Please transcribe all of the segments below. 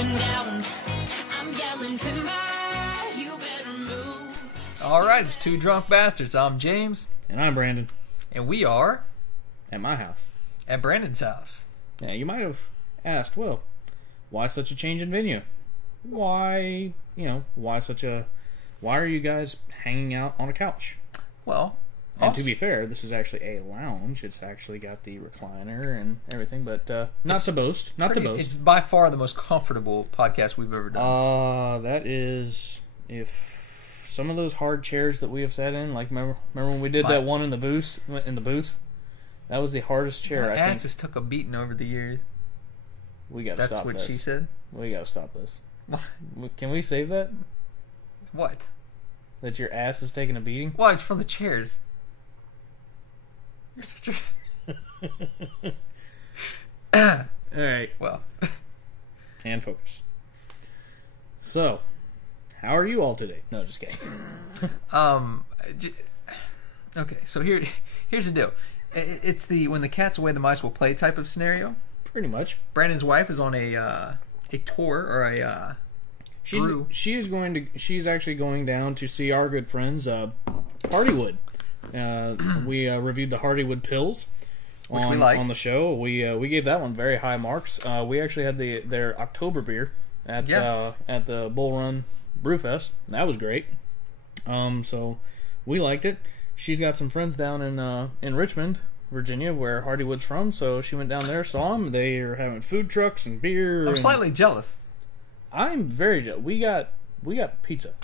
going down. I'm yelling timber, you better move. All right, it's Two Drunk Bastards. I'm James. And I'm Brandon. And we are At my house. at Brandon's house. Now, you might have asked, well, why such a change in venue? Why are you guys hanging out on a couch? Well, And to be fair, this is actually a lounge. It's actually got the recliner and everything, but not to boast. Not to boast. It's by far the most comfortable podcast we've ever done. That is, if some of those hard chairs that we have sat in, like remember when we did that one in the booth? That was the hardest chair. My I ass think just took a beating over the years. we got to That's stop what this. she said. We got to stop this. Can we save that? What? That your ass is taking a beating? Well, it's from the chairs. You're such a... All right, Well, and focus. So, how are you all today? No, just kidding. okay. So here's the deal. It's the when the cat's away, the mice will play type of scenario. Pretty much. Brandon's wife is on a tour or a brew. She's actually going down to see our good friends Hardywood. We reviewed the Hardywood pills, which we like on the show. We gave that one very high marks. We actually had their October beer at the Bull Run Brewfest. That was great. So we liked it. She's got some friends down in Richmond, Virginia, where Hardywood's from. So she went down there, saw them. They are having food trucks and beer. I'm slightly jealous. I'm very jealous. We got pizza.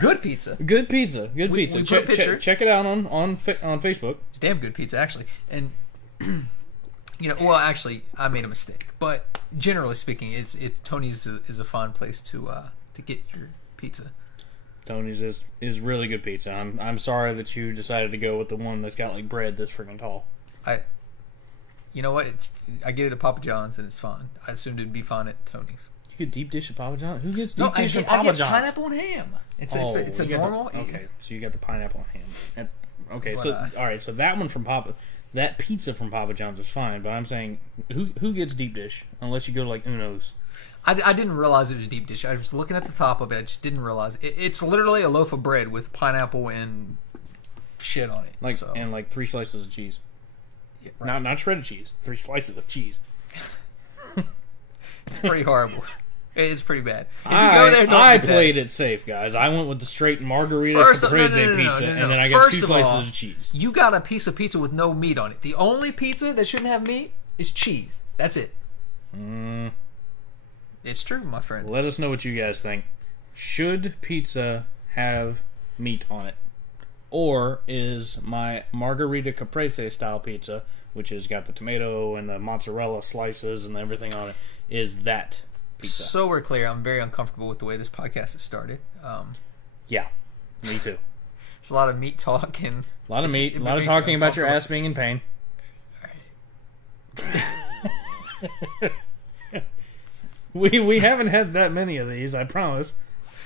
Good pizza. Good pizza. Good We pizza. put a picture. Check it out on Facebook. It's damn good pizza, actually. And well, actually, I made a mistake. But generally speaking, it's Tony's is a fun place to get your pizza. Tony's is really good pizza. I'm sorry that you decided to go with the one that's got like bread this freaking tall. You know what? I get it at Papa John's and it's fine. I assumed it'd be fine at Tony's. You get deep dish at Papa John's? Who gets deep dish at I Papa get John's? pineapple and ham. It's a normal. Okay, so you got the pineapple and ham. Okay, But, so all right, so that one from that pizza from Papa John's is fine, but I'm saying who gets deep dish unless you go to like Uno's? I didn't realize it was deep dish. I was looking at the top of it. I just didn't realize it. It's literally a loaf of bread with pineapple and shit on it. And like 3 slices of cheese. Yeah, right. Not shredded cheese. 3 slices of cheese. It's pretty horrible. It's pretty bad. If you go there, don't I get that. played it safe, guys. I went with the straight margarita caprese pizza, and then I got First 2 of all, slices of cheese. You got a piece of pizza with no meat on it. The only pizza that shouldn't have meat is cheese. That's it. It's true, my friend. Let us know what you guys think. Should pizza have meat on it? Or is my margarita caprese style pizza, which has got the tomato and the mozzarella slices and everything on it, is that pizza? So we're clear, I'm very uncomfortable with the way this podcast has started. Yeah, me too. There's a lot of meat talk and A lot of meat, a lot of talking about your ass being in pain. We haven't had that many of these, I promise.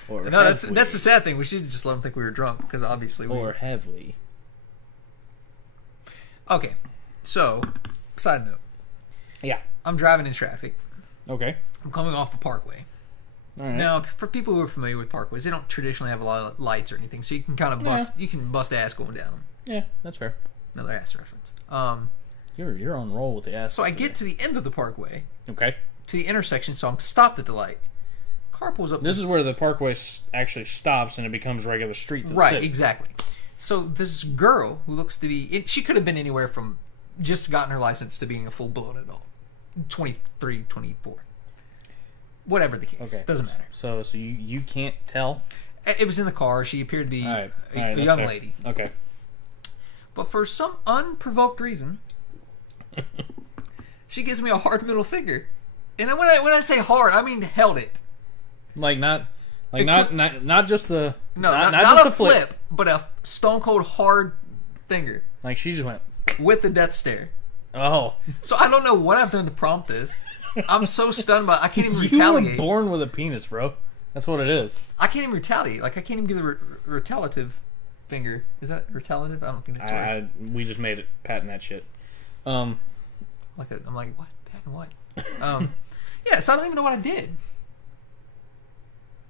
Or no, that's the sad thing. We should just let them think we were drunk because obviously we. Or have we? Okay, so side note. Yeah. I'm driving in traffic. Okay. I'm coming off the Parkway. All right. Now, for people who are familiar with parkways, they don't traditionally have a lot of lights or anything, so you can kind of bust. You can bust ass going down them. Yeah, that's fair. Another ass reference. You're on roll with the ass. So I get to the end of the Parkway, Okay. to the intersection, so I'm stopped at the light. Car pulls up. This is where the Parkway actually stops and it becomes regular street. To the right, city. exactly. So this girl who looks to be, she could have been anywhere from just gotten her license to being a full-blown adult, 23, 24. Whatever the case, Okay. Doesn't matter. So you can't tell. It was in the car. She appeared to be All right, a that's young fair. lady. Okay. But for some unprovoked reason, she gives me a hard middle finger. And when I say hard, I mean held it. Not just the No, not just a the flip. but a stone cold hard finger Like she just went. with the death stare. Oh, So I don't know what I've done to prompt this. I'm so stunned by I can't even you retaliate. were born with a penis, bro. That's what it is. I can't even retaliate. Like I can't even give the retaliative finger. Is that retaliative? I don't think that's right. We just made it patent that shit. I'm like, what? Patent what? Yeah, so I don't even know what I did.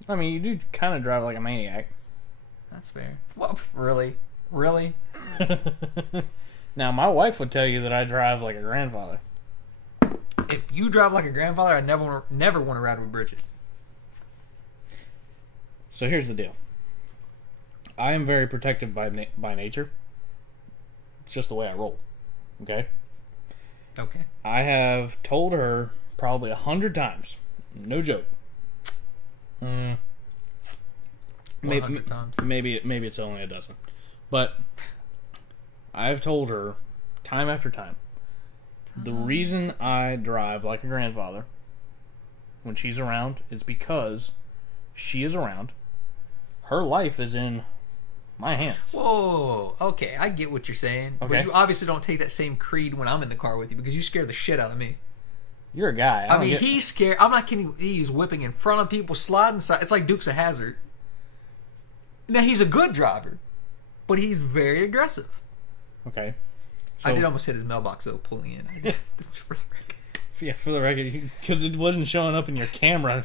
I mean, you do kind of drive like a maniac. That's fair. Well, really? Really? Now, my wife would tell you that I drive like a grandfather. If you drive like a grandfather, I never want to ride with Bridget. So here's the deal. I am very protective by nature. It's just the way I roll. Okay? Okay. I have told her probably 100 times. No joke. 100 times. Maybe it's only a dozen. But I've told her time after time. The reason I drive like a grandfather when she's around is because she is around. Her life is in my hands. Whoa, okay, I get what you're saying. Okay. But you obviously don't take that same creed when I'm in the car with you because you scare the shit out of me. You're a guy. I mean, he's scared. I'm not kidding. He's whipping in front of people, sliding side. It's like Dukes of Hazzard. Now, he's a good driver, but he's very aggressive. Okay. I So- did almost hit his mailbox, though, pulling in. For the record. Yeah, for the record, because it wasn't showing up in your camera.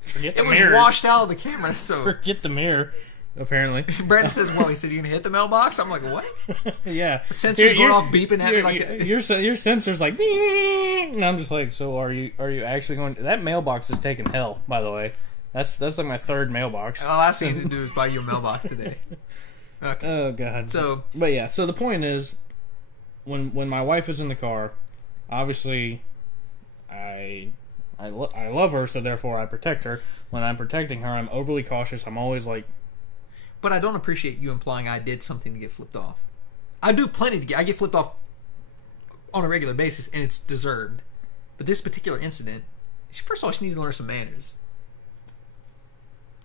Forget the It was mirrors. washed out of the camera, so... Forget the mirror, apparently. Brandon says, well, he said, you're going to hit the mailbox? I'm like, what? Yeah. The sensor's going off beeping at me like that. Your sensor's like, "Beep." And I'm just like, so are you actually going to... That mailbox is taking hell, by the way. That's like my third mailbox. All I seen to do is buy you a mailbox today. Okay. Oh, God. So, But yeah, so the point is, when my wife is in the car, obviously, I love her, so therefore I protect her. When I'm protecting her, I'm overly cautious. I'm always like, but I don't appreciate you implying I did something to get flipped off. I do plenty to get... I get flipped off on a regular basis, and it's deserved. But this particular incident, first of all, she needs to learn some manners.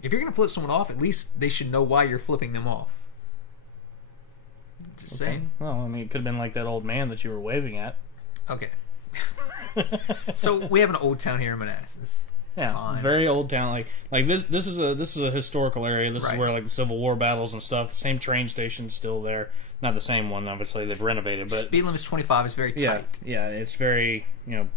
If you're going to flip someone off, at least they should know why you're flipping them off. Just saying. well, I mean, it could have been like that old man that you were waving at. Okay. So we have an old town here in Manassas. Yeah, Fine. very old town. Like this is a historical area. This Right. is where like the Civil War battles and stuff. The same train station's still there. Not the same one, obviously. They've renovated, but Speed limit's 25. Is very tight. yeah, it's very,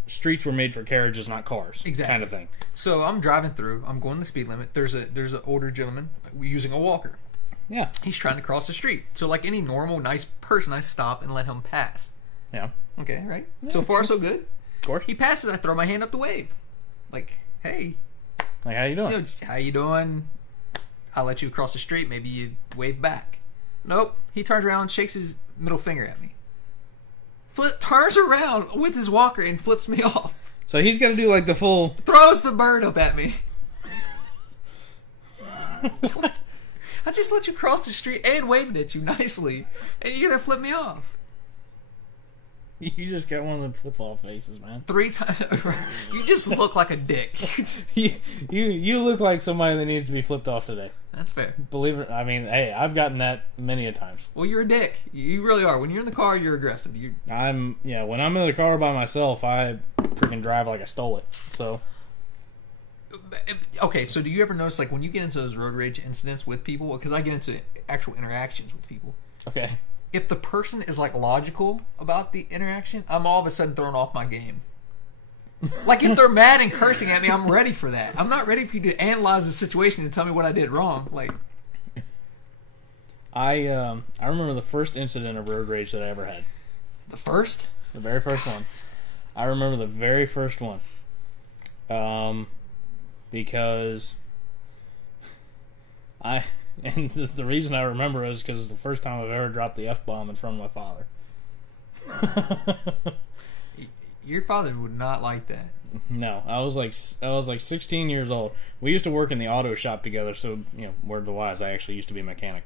streets were made for carriages, not cars. Exactly. Kind of thing. So I'm driving through. I'm going the speed limit. There's an older gentleman using a walker. Yeah, He's trying to cross the street. So like any normal, nice person, I stop and let him pass. yeah, Okay, right? So far, so good. of course. He passes. I throw my hand up to wave. Like, hey, Like, how you doing? just, how you doing? I'll let you cross the street. Maybe you wave back. Nope. He turns around, shakes his middle finger at me. Turns around with his walker and flips me off. So he's gonna do like the full. Throws the bird up at me. I just let you cross the street and waved at you nicely, and you're gonna flip me off. You just got one of them flip-flop faces, man. 3 times. You just look like a dick. You look like somebody that needs to be flipped off today. That's fair. Believe it. I mean, hey, I've gotten that many a times. Well, you're a dick. You really are. When you're in the car, you're aggressive. When I'm in the car by myself, I freaking drive like I stole it. So Okay, so do you ever notice, like, when you get into those road rage incidents with people, because I get into actual interactions with people, okay. if the person is, like, logical about the interaction, I'm all of a sudden thrown off my game. Like, if they're mad and cursing at me, I'm ready for that. I'm not ready for you to analyze the situation and tell me what I did wrong. Like, I remember the first incident of road rage that I ever had. the first? The very first one. I remember the very first one. Because and the reason I remember is because it's the first time I've ever dropped the F-bomb in front of my father. Your father would not like that. No, I was like 16 years old. We used to work in the auto shop together, so word of the wise, I actually used to be a mechanic.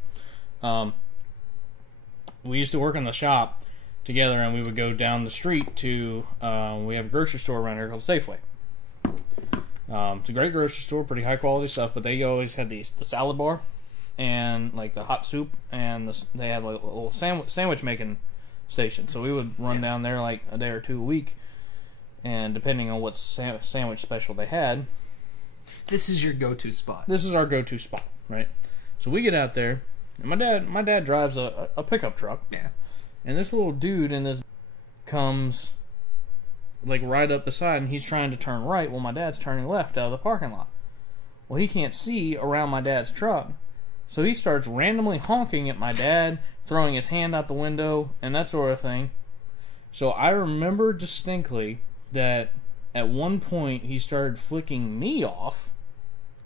We used to work in the shop together, and we would go down the street to we have a grocery store around here called Safeway. It's a great grocery store, pretty high quality stuff, but they always had the salad bar and like the hot soup, and they had like a little sandwich making station. So we would run down there like a day or two a week, and depending on what sandwich special they had, This is your go-to spot. this is our go-to spot, right? So we get out there, and my dad drives a pickup truck, Yeah. and this little dude in this comes like right up beside, and he's trying to turn right while my dad's turning left out of the parking lot. Well, he can't see around my dad's truck, so he starts randomly honking at my dad, throwing his hand out the window, and that sort of thing. So I remember distinctly that at one point he started flicking me off.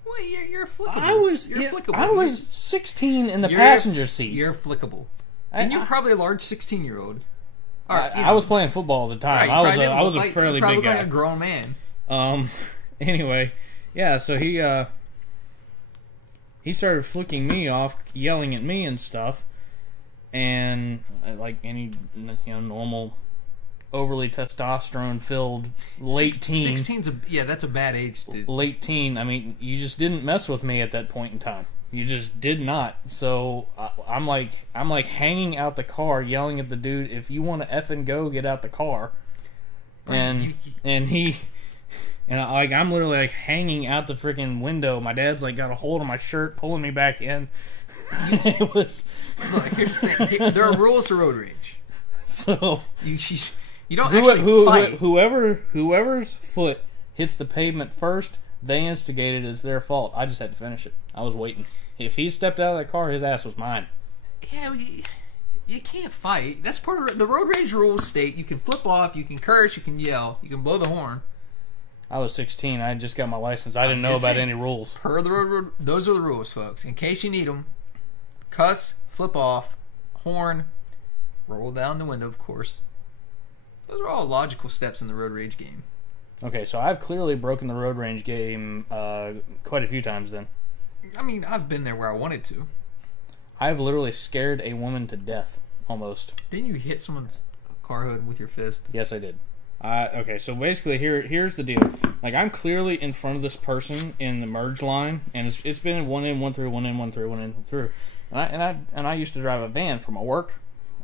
Well, you're flickable. You're flickable. I was 16 in the passenger seat. You're flickable. And you're probably a large 16-year-old. I was playing football at the time. Right, I was a fairly big guy. Like a grown man. Anyway, yeah. So he started flicking me off, yelling at me and stuff, and like any normal, overly testosterone-filled late teen. 16's that's a bad age, dude. Late teen. I mean, you just didn't mess with me at that point in time. You just did not. So I'm like hanging out the car, yelling at the dude, "If you want to effing go, get out the car." And I'm literally like hanging out the freaking window. My dad's like got a hold of my shirt, pulling me back in. It was. Look, here's the thing. There are rules to road rage. So you don't actually fight. Whoever's foot hits the pavement first, they instigated it. It's their fault. I just had to finish it. I was waiting. If he stepped out of that car, his ass was mine. Yeah, you can't fight. That's part of the road rage rules. State you can flip off, you can curse, you can yell, you can blow the horn. I was 16. I just got my license. I didn't know about any rules. Per the road, those are the rules, folks. In case you need them, cuss, flip off, horn, roll down the window, of course. Those are all logical steps in the road rage game. Okay, so I've clearly broken the road rage game quite a few times then. I mean, I've been there where I wanted to. I've literally scared a woman to death, almost. Didn't you hit someone's car hood with your fist? Yes, I did. Okay, so basically here's the deal. Like, I'm clearly in front of this person in the merge line, and it's been one in, one through, one in, one through, one in, one through. And I used to drive a van for my work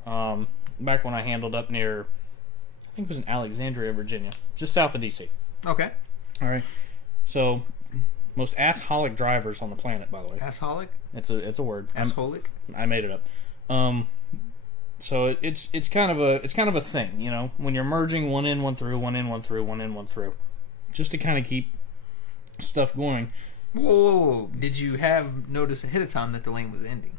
back when I handled up near, I think it was in Alexandria, Virginia, just south of D.C. Okay. All right. So, most assholic drivers on the planet, by the way. Assholic? It's a word. Assholic? I made it up. So it's kind of a thing, when you're merging one in, one through, one in, one through, one in, one through, just to kind of keep stuff going. Whoa. Did you have notice ahead of time that the lane was ending?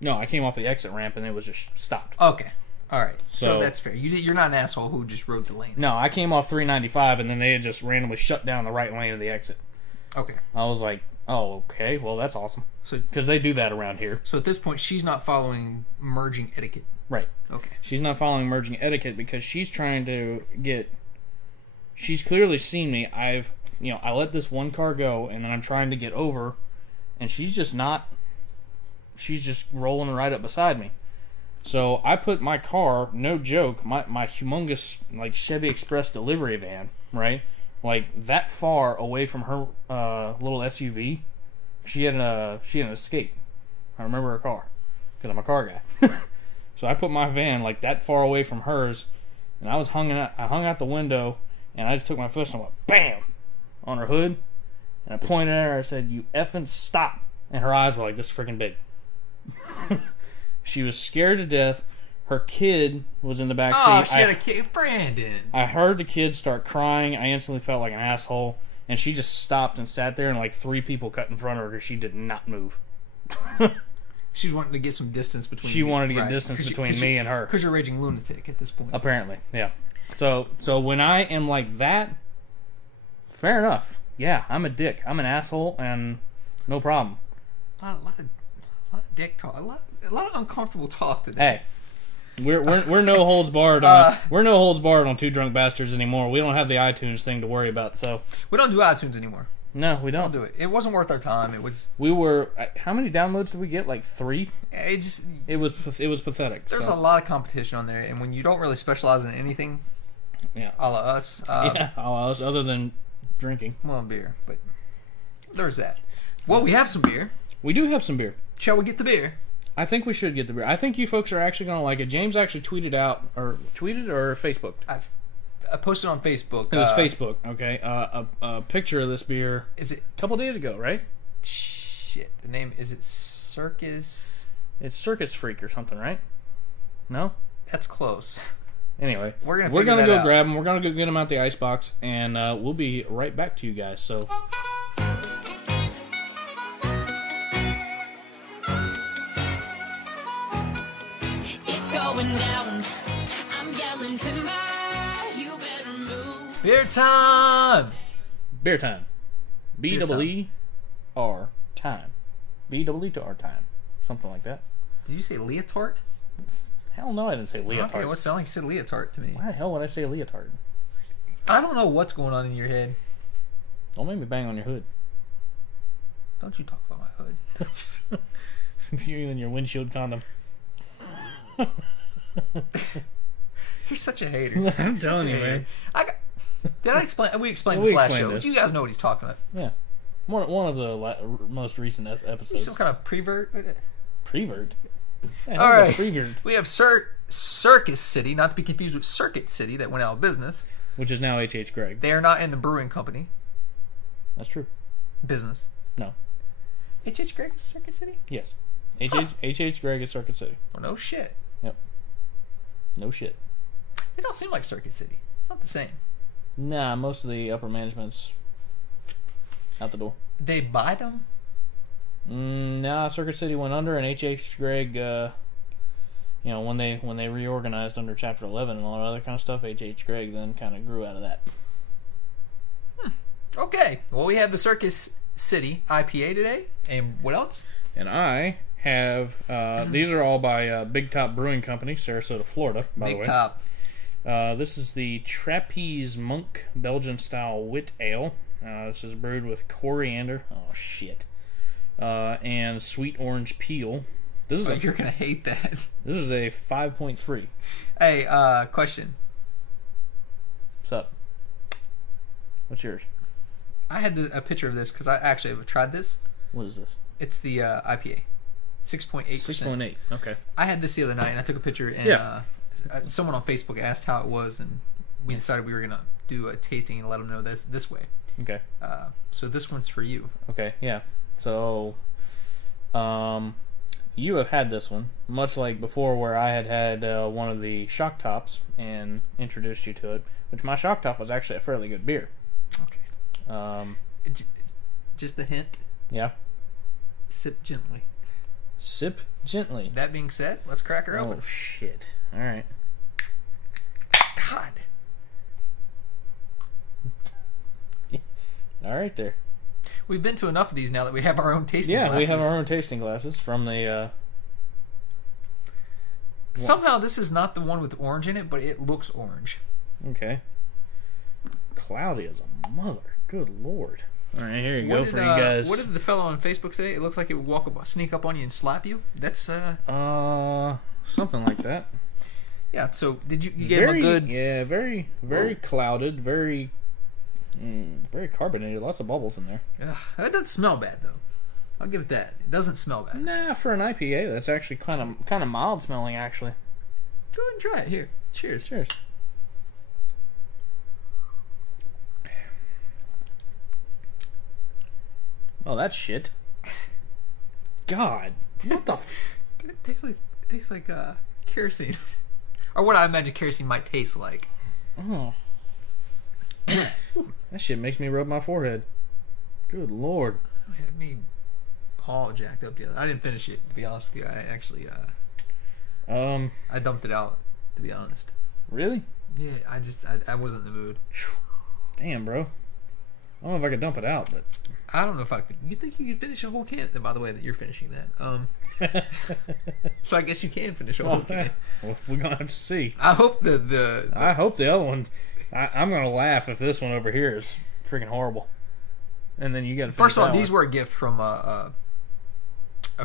No, I came off the exit ramp and it was just stopped. Okay. All right, so that's fair. You're not an asshole who just rode the lane. No, I came off 395, and then they had just randomly shut down the right lane of the exit. Okay. I was like, oh, okay, well, that's awesome. Because they do that around here. So at this point, she's not following merging etiquette. Right. Okay. She's not following merging etiquette because she's trying to get... She's clearly seen me. I let this one car go, and then I'm trying to get over, and she's just not... She's just rolling right up beside me. So I put my car, no joke, my humongous like Chevy Express delivery van, right, like that far away from her little SUV. She had an Escape. I remember her car because I'm a car guy. So I put my van like that far away from hers, and I hung out the window, and I just took my fist and went bam on her hood, and I pointed at her. I said, "You effing stop!" And her eyes were like this freaking big. She was scared to death. Her kid was in the back seat. Oh, she had a kid, Brandon. I heard the kid start crying. I instantly felt like an asshole. And she just stopped and sat there, and like 3 people cut in front of her because she did not move. She was wanting to get some distance between She wanted to get distance between me and her. Because you're a raging lunatic at this point. Apparently, yeah. So when I am like that, fair enough. Yeah, I'm a dick. I'm an asshole, and no problem. A lot of dick talk. A lot of uncomfortable talk today. Hey, we're no holds barred on we're no holds barred on Two Drunk Bastards anymore. We don't have the iTunes thing to worry about. So we don't do iTunes anymore. No, we don't do it. It wasn't worth our time. It was. We were. How many downloads did we get? Like 3. It was pathetic. There's a lot of competition on there, and when you don't really specialize in anything, yeah, a la us. A la us, other than drinking. Well, beer, but there's that. Well, we have some beer. We do have some beer. Shall we get the beer? I think we should get the beer. I think you folks are actually going to like it. James actually tweeted or Facebooked? I posted on Facebook. It was Facebook, okay. A picture of this beer. Is it a couple days ago, right? Shit. The name, is it Circus? It's Circus Freak or something, right? No? That's close. Anyway, We're gonna go figure that out. grab them. We're gonna go get them out the icebox, and we'll be right back to you guys. So. It's going down. I'm yelling timber. You better move. Beer time. Beer time. Beer time. B-E-E-R time. B-E-E-R time. Something like that. Did you say leotard? Hell no, I didn't say leotard. Okay, what sounded like you said leotard to me? Why the hell would I say leotard? I don't know what's going on in your head. Don't make me bang on your hood. Don't you talk about my hood. You and your windshield condom. You're such a hater. I'm Such telling a you, hater. man. Did I explain? We explained We this last explained show. this. You guys know what he's talking about. Yeah. One of the most recent episodes. Some kind of prevert. Prevert? Yeah, All right. Prevert. We have Circus City, not to be confused with Circuit City, that went out of business. Which is now H.H. Gregg. They are not in the brewing company That's true. business. No. H.H. Gregg, Circuit City? Yes. H.H. Gregg is Circuit City. Well, no shit. Yep. No shit. It don't seem like Circuit City. It's not the same. Nah, most of the upper management's out the door. They buy them? Nah, Circuit City went under, and H.H. Gregg, when they reorganized under Chapter 11 and all that other kind of stuff, H.H. Gregg then kind of grew out of that. Okay. Well, we have the Circus City IPA today. And what else? And I have, these are all by Big Top Brewing Company, Sarasota, Florida, by the way. Big Top. This is the Trapeze Monk Belgian-style wit ale. This is brewed with coriander. Oh, shit. And sweet orange peel. This is Oh, you're going to hate that. This is a 5.3. Hey, question. What's up? What's yours? I had a picture of this because I actually have tried this. What is this? It's the IPA. 6.8%. 6.8. Okay. I had this the other night, and I took a picture, and Yeah. Someone on Facebook asked how it was, and we decided we were going to do a tasting and let them know this way. Okay. So this one's for you. Okay. Yeah. So, you have had this one, much like before, where I had one of the Shock Tops and introduced you to it. Which my Shock Top was actually a fairly good beer. Okay. Just a hint. Yeah. Sip gently. Sip gently. That being said, let's crack her open. Oh shit! All right. God. All right there. We've been to enough of these now that we have our own tasting Yeah, glasses. we have our own tasting glasses from the. Somehow this is not the one with orange in it, but it looks orange. Okay. Cloudy as a mother. Good lord. All right, here you go for you guys. What did the fellow on Facebook say? It looks like it would sneak up on you and slap you. That's something like that. yeah. So did you gave him a good? Yeah, very clouded, very carbonated. Lots of bubbles in there. Ugh, that doesn't smell bad though. I'll give it that. It doesn't smell bad. Nah, for an IPA, that's actually kind of mild smelling. Actually. Go ahead and try it. Here, cheers. Cheers. Oh, that's shit. God, what the? It tastes like kerosene, or what I imagine kerosene might taste like. Oh. That shit makes me rub my forehead. Good lord. It had me all jacked up the other. I didn't finish it, to be honest with you. I actually I dumped it out, to be honest. Really? Yeah, I wasn't in the mood. Damn, bro. I don't know if I could dump it out, but I don't know if I could. You think you could finish a whole can? By the way, that you're finishing that. So I guess you can finish a whole can. well, we're gonna have to see. I hope I hope the other one. I'm gonna laugh if this one over here is freaking horrible. And then you got to. First of all, these were a gift from a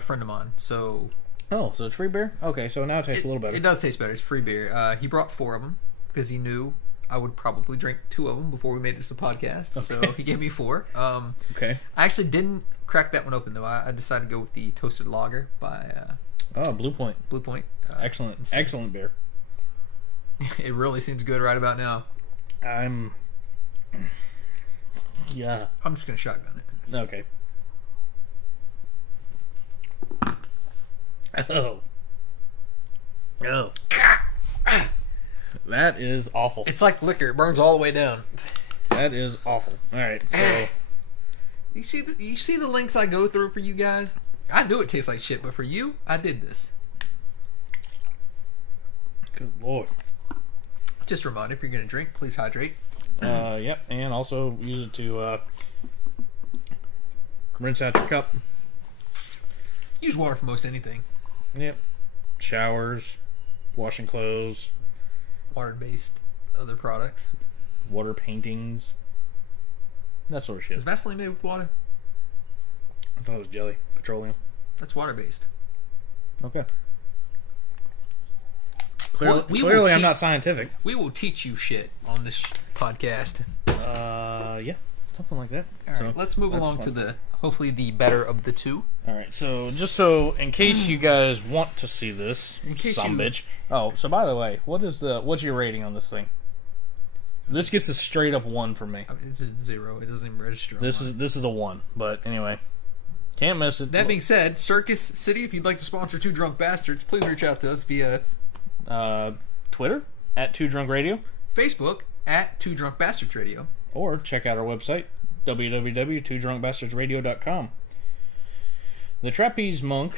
friend of mine. So. Oh, so it's free beer? Okay, so now it tastes a little better. It does taste better. It's free beer. He brought 4 of them because he knew I would probably drink 2 of them before we made this a podcast. Okay. So he gave me 4. Okay. I actually didn't crack that one open though. I decided to go with the Toasted Lager by Blue Point. Blue Point. Excellent, instead. excellent beer. It really seems good right about now. Yeah. I'm just gonna shotgun it. Okay. Oh. Oh. That is awful. It's like liquor; it burns all the way down. That is awful. All right, so You see the links I go through for you guys. I knew it tastes like shit, but for you, I did this. good lord. Just a reminder: if you're gonna drink, please hydrate. Yep, and also use it to rinse out your cup. Use water for most anything. Yep. Showers, washing clothes, Water-based other products. water paintings, that sort of shit. Is Vaseline made with water? I thought it was jelly, petroleum. That's water-based. Okay. Well, Clearly, I'm not scientific. We will teach you shit on this podcast. Yeah, something like that. All right, let's move along to the hopefully the better of the two. All right, so just so in case you guys want to see this, bitch. Oh, so by the way, what's your rating on this thing? This gets a straight up 1 for me. I mean, it's a 0. It doesn't even register. This online. is a 1, but anyway, can't miss it. That being said, Circus City, if you'd like to sponsor Two Drunk Bastards, please reach out to us via Twitter at 2drunkradio, Facebook at Two Drunk Bastards Radio. or check out our website www.twodrunkbastardsradio.com. The trapeze monk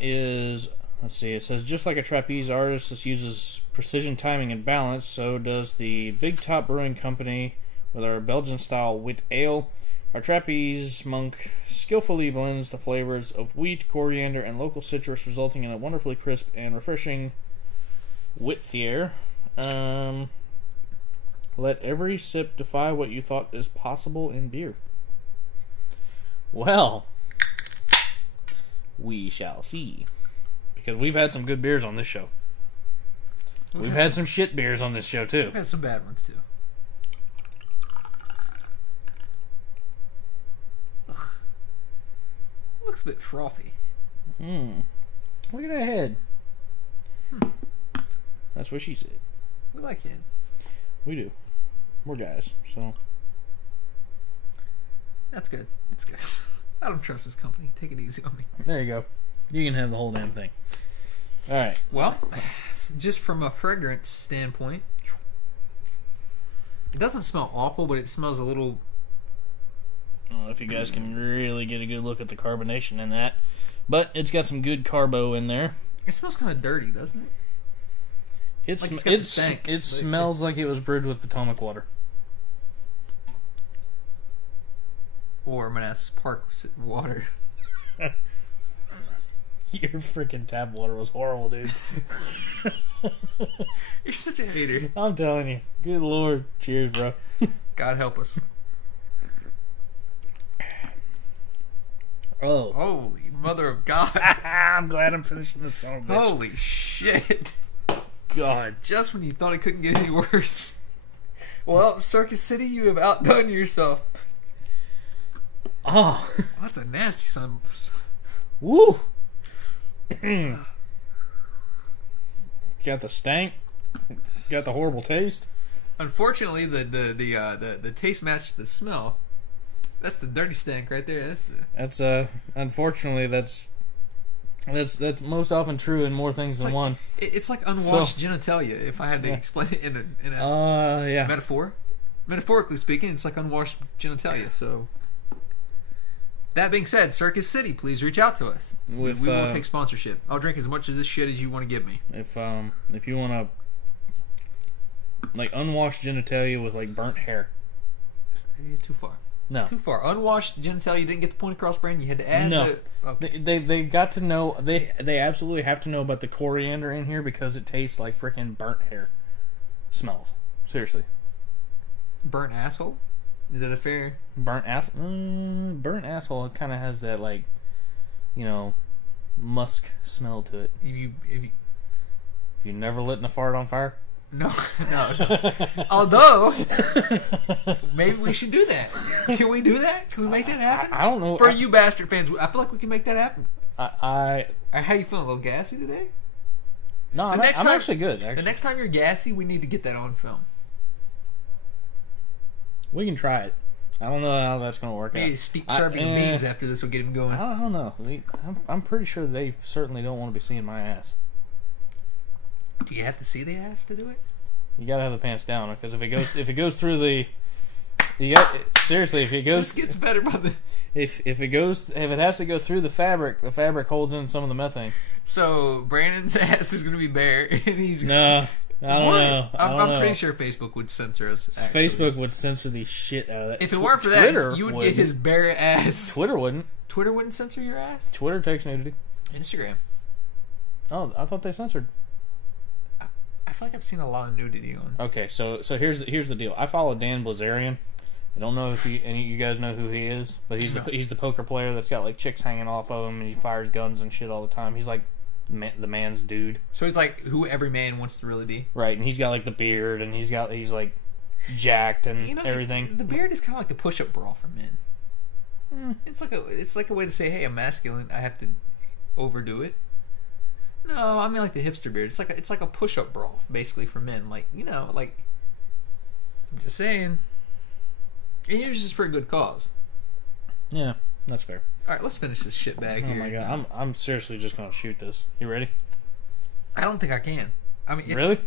is, let's see, it says, just like a trapeze artist, this uses precision timing and balance, so does the Big Top Brewing Company with our Belgian-style wit ale. Our trapeze monk skillfully blends the flavors of wheat, coriander, and local citrus, resulting in a wonderfully crisp and refreshing withier. Let every sip defy what you thought is possible in beer. Well, we shall see. Because we've had some good beers on this show. We've had some shit beers on this show, too. We've had some bad ones, too. Ugh. Looks a bit frothy. Look at that head. That's what she said. We like it. We do. We're guys, so. That's good. It's good. I don't trust this company. Take it easy on me. There you go. You can have the whole damn thing. Alright. Well, just from a fragrance standpoint, it doesn't smell awful, but it smells a little... I don't know if you guys can really get a good look at the carbonation in that. But it's got some good carbo in there. It smells kind of dirty, doesn't it? Like it's got the stank. It smells like it was brewed with Potomac water. Or Manassas Park water. Your freaking tap water was horrible, dude. You're such a hater. I'm telling you. Good lord. Cheers, bro. God help us. Oh. Holy mother of God. I'm glad I'm finishing this song, bitch. Holy shit. God. Just when you thought it couldn't get any worse. Well, Circus City, you have outdone yourself. Oh. That's a nasty son. Woo. Got the stank. Got the horrible taste. Unfortunately, the taste matched the smell. That's the dirty stank right there. That's unfortunately that's most often true in more things than one. It's like unwashed genitalia. If I had to explain it in a metaphor, metaphorically speaking, it's like unwashed genitalia. So, that being said, Circus City, please reach out to us. We will take sponsorship. I'll drink as much of this shit as you want to give me. If you want to like unwashed genitalia with like burnt hair, Too far. no, Too far. Unwashed genitalia, you didn't get the point across, Brandon. You had to add No. okay. They got to know they absolutely have to know about the coriander in here because it tastes like freaking burnt hair smells. Seriously, Burnt asshole? Is that a fair? burnt burnt asshole. It kind of has that like, musk smell to it. If you You never lit a fart on fire? No. Although, maybe we should do that. Can we do that? Can we make that happen? I don't know. For you bastard fans, I feel like we can make that happen. I How you feeling? A little gassy today? no, I'm actually good. Actually, The next time you're gassy, we need to get that on film. we can try it. I don't know how that's going to work Maybe out. steep serving beans after this will get him going. I don't know. I'm pretty sure they certainly don't want to be seeing my ass. Do you have to see the ass to do it? You gotta have the pants down because if it goes through the, you got seriously if it goes This gets better by the. if it has to go through the fabric holds in some of the methane. So Brandon's ass is going to be bare, and he's No, I don't know. I'm pretty sure Facebook would censor us. Actually. Facebook would censor the shit out of that. If it weren't for Twitter that, you would get his bare ass. Twitter wouldn't. Twitter wouldn't censor your ass. Twitter takes nudity. Instagram. Oh, I thought they censored. I feel like I've seen a lot of nudity on. Okay, so here's the deal. I follow Dan Blazarian. I don't know if any of you guys know who he is, but he's the poker player that's got like chicks hanging off of him, and he fires guns and shit all the time. He's like the man's dude, So he's like who every man wants to really be. right? And he's got like the beard, and he's like jacked and everything. The beard is kind of like the push-up bra for men. It's like a way to say, hey, I'm masculine. I have to overdo it. No, I mean like the hipster beard. It's like a push-up bra basically for men. Like like I'm just saying. And usually it's for a good cause. Yeah, that's fair. All right, let's finish this shit bag Oh here. my god, I'm seriously just gonna shoot this. You ready? I don't think I can. I mean, Really?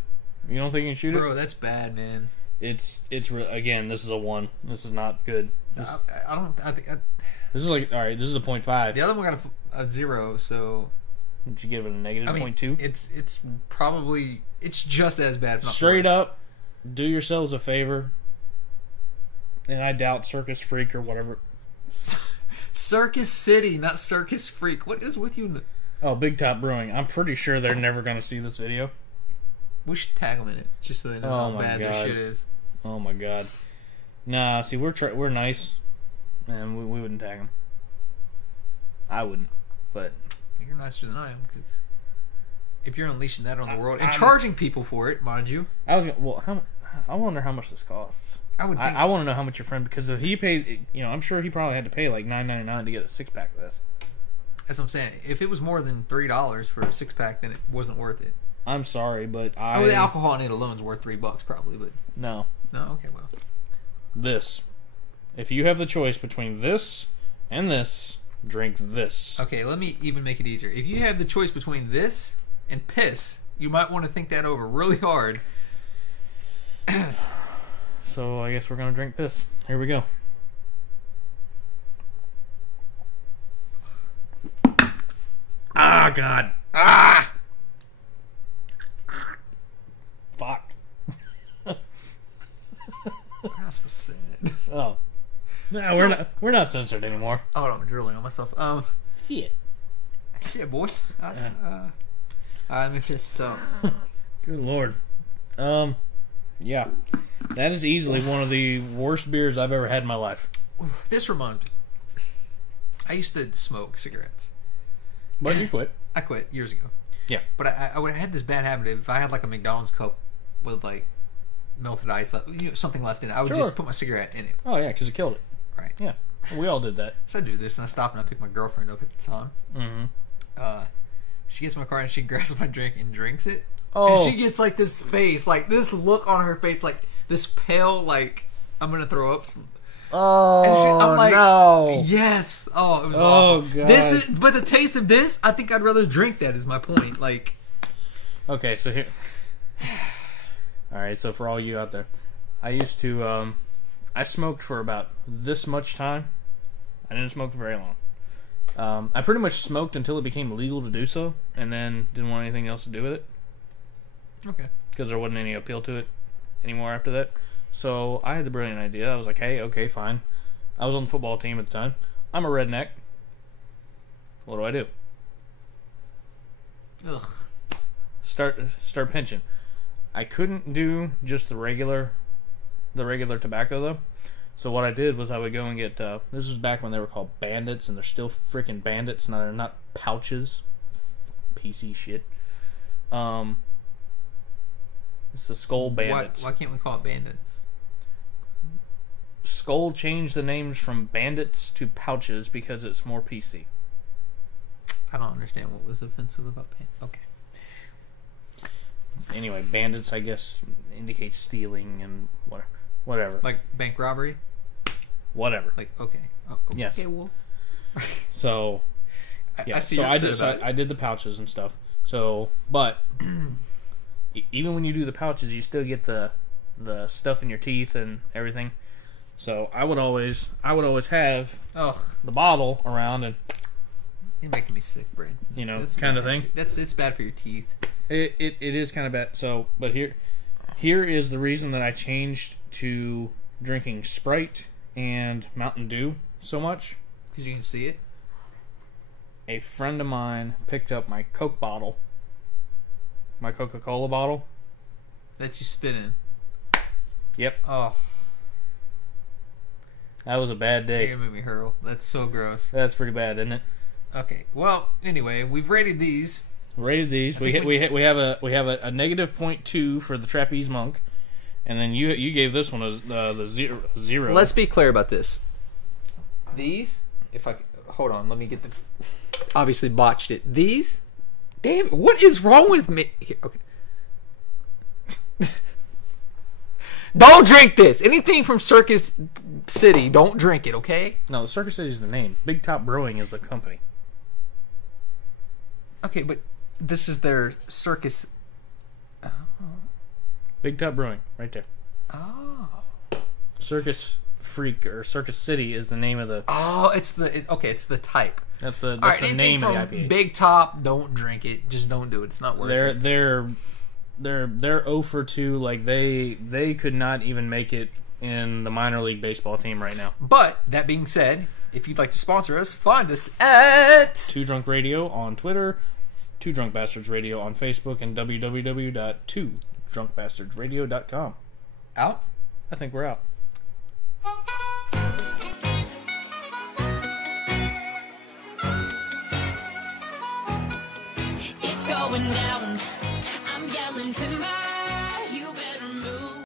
You don't think you can shoot it? bro? That's bad, man. It's again. This is a 1. This is not good. I don't. I think This is like all right. This is a 0.5. the other one got a 0. So Would you give it a negative I mean, 0.2? it's probably just as bad. If not Straight worse. up, do yourselves a favor. And I doubt Circus Freak or whatever. Circus City, not Circus Freak. What is with you? Oh, Big Top Brewing. I'm pretty sure they're never going to see this video. We should tag them in it just so they know Oh how my bad their God. shit is. Oh my god. Nah, see, we're nice, and we wouldn't tag them. I wouldn't, but You're nicer than I am because if you're unleashing that on the world and I'm- charging people for it, mind you, I was I wonder how much this costs. I would. Think, I want to know how much your friend, because if he paid, I'm sure he probably had to pay like $9.99 to get a 6-pack of this. that's what I'm saying. If it was more than $3 for a 6-pack, then it wasn't worth it. I'm sorry, but Oh, the alcohol in it alone is worth $3 probably, but no. okay, well, This. If you have the choice between this and this, drink this. okay. Let me even make it easier. If you have the choice between this and piss, you might want to think that over really hard. So I guess we're gonna drink piss. Here we go. Ah, God. Ah! Fuck. I'm not supposed to say that. Oh. No, we're not censored anymore. Oh, I'm drooling on myself. Shit. Shit, boy. I'm just so. Good lord. Yeah. That is easily one of the worst beers I've ever had in my life. This reminds me. I used to smoke cigarettes. But you quit. I quit years ago. Yeah. But I would have had this bad habit. If I had like a McDonald's cup with like melted ice, something left in it, I would Sure. just put my cigarette in it. Oh, yeah, because it killed it. Right. Yeah. We all did that. So I do this, and I stop and I pick my girlfriend up at the time. Mm-hmm. She gets in my car and she grabs my drink and drinks it. Oh. And she gets like this face, like this look on her face, like this pale, like I'm gonna throw up. Oh, And I'm like, no. yes. Oh, it was Oh, awful. God. But the taste of this, I think I'd rather drink that. Is my point. Like, Okay, so here. Alright, so for all you out there, I used to, I smoked for about this much time. I didn't smoke for very long. I pretty much smoked until it became legal to do so, and then didn't want anything else to do with it, okay, because there wasn't any appeal to it anymore after that. So I had the brilliant idea. I was like, hey, okay, fine. I was on the football team at the time. I'm a redneck. What do? ugh, Start pinching. I couldn't do just the regular tobacco though. So what I did was I would go and get this was back when they were called Bandits, and they're still freaking Bandits. Now they're not pouches. PC shit. It's the Skull Bandits. why can't we call it bandits? Skull changed the names from Bandits to pouches because it's more PC. I don't understand what was offensive about okay. Anyway, Bandits I guess indicates stealing and whatever. Like bank robbery. Whatever. Like okay. Oh, okay, Yes. well, So I yeah, see so you're I upset did. about it. I did the pouches and stuff. So, but even when you do the pouches, you still get the stuff in your teeth and everything. So I would always have Oh, the bottle around, and you're making me sick, Brad. You know, That's kind of bad. thing. It's bad for your teeth. it is kind of bad. So, but here is the reason that I changed to drinking Sprite and Mountain Dew so much. Because you can see it. A friend of mine picked up my Coke bottle, my Coca-Cola bottle. That you spit in. Yep, Oh, that was a bad you're day. gonna make me hurl. That's so gross. That's pretty bad, isn't it? Okay. Well, anyway, we've rated these. Rated these. We think we have a negative 0.2 for the Trapeze Monk, and then you gave this one the zero. Let's be clear about this. These, if I hold on, let me get the. Obviously botched it. These, damn, what is wrong with me? Here, okay. Don't drink this. Anything from Circus City, don't drink it, okay? No, the Circus City is the name. Big Top Brewing is the company. Okay, but this is their Circus. Big Top Brewing, right there. Oh. Circus Freak or Circus City is the name of the. Oh, it's the it's the type. That's the All right, the anything name of from the IPA. Big Top, don't drink it. Just don't do it. It's not worth it. They're 0 for 2. Like they could not even make it in the minor league baseball team right now. But that being said, if you'd like to sponsor us, find us at Two Drunk Radio on Twitter, Two Drunk Bastards Radio on Facebook, and www.twodrunkbastardsradio.com. out. I think we're out.